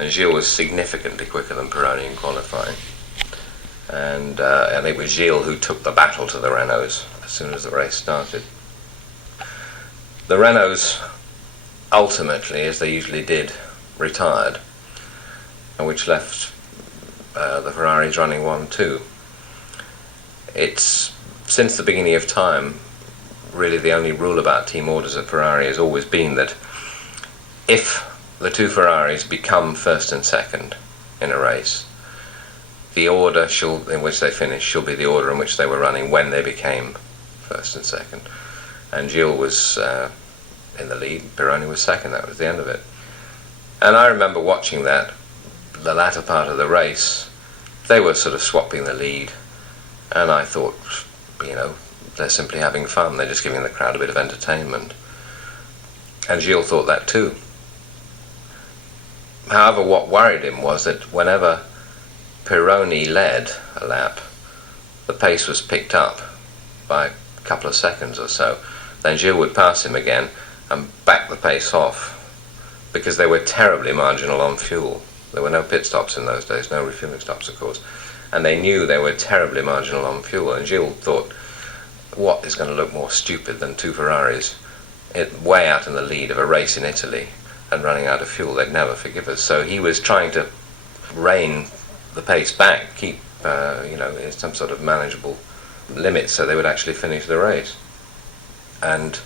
and Gilles was significantly quicker than Pironi in qualifying. And it was Gilles who took the battle to the Renaults as soon as the race started. The Renaults ultimately, as they usually did, retired, which left the Ferraris running 1-2. It's, since the beginning of time, really the only rule about team orders at Ferrari has always been that if the two Ferraris become first and second in a race, the order in which they finish shall be the order in which they were running when they became first and second. And Gilles was in the lead, Pironi was second, that was the end of it. And I remember watching that, the latter part of the race, they were sort of swapping the lead, and I thought, they're simply having fun, they're just giving the crowd a bit of entertainment. And Gilles thought that too. However, what worried him was that whenever Pironi led a lap, the pace was picked up by a couple of seconds or so. Then Gilles would pass him again and back the pace off, because they were terribly marginal on fuel. There were no pit stops in those days, no refueling stops of course, and they knew they were terribly marginal on fuel. And Gilles thought, what is going to look more stupid than two Ferraris way out in the lead of a race in Italy and running out of fuel? They'd never forgive us. So he was trying to rein the pace back, keep in some sort of manageable limit so they would actually finish the race. And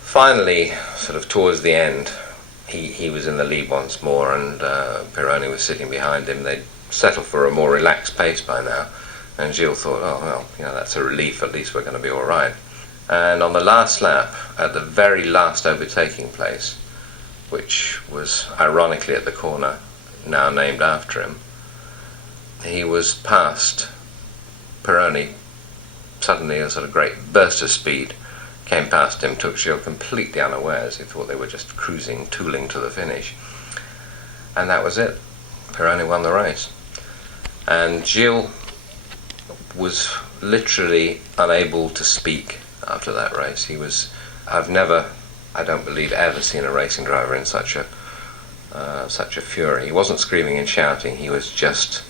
finally, sort of towards the end, he was in the lead once more, and Pironi was sitting behind him. They'd settled for a more relaxed pace by now, and Gilles thought, oh well, that's a relief, at least we're going to be all right. And on the last lap, at the very last overtaking place, which was ironically at the corner now named after him, he was past Pironi. Suddenly a sort of great burst of speed came past him, took Gilles completely unawares. He thought they were just cruising, tooling to the finish. And that was it. Pironi won the race. And Gilles was literally unable to speak after that race. I've never, I don't believe, ever seen a racing driver in such a fury. He wasn't screaming and shouting, he was just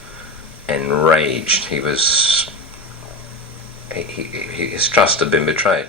enraged. His trust had been betrayed.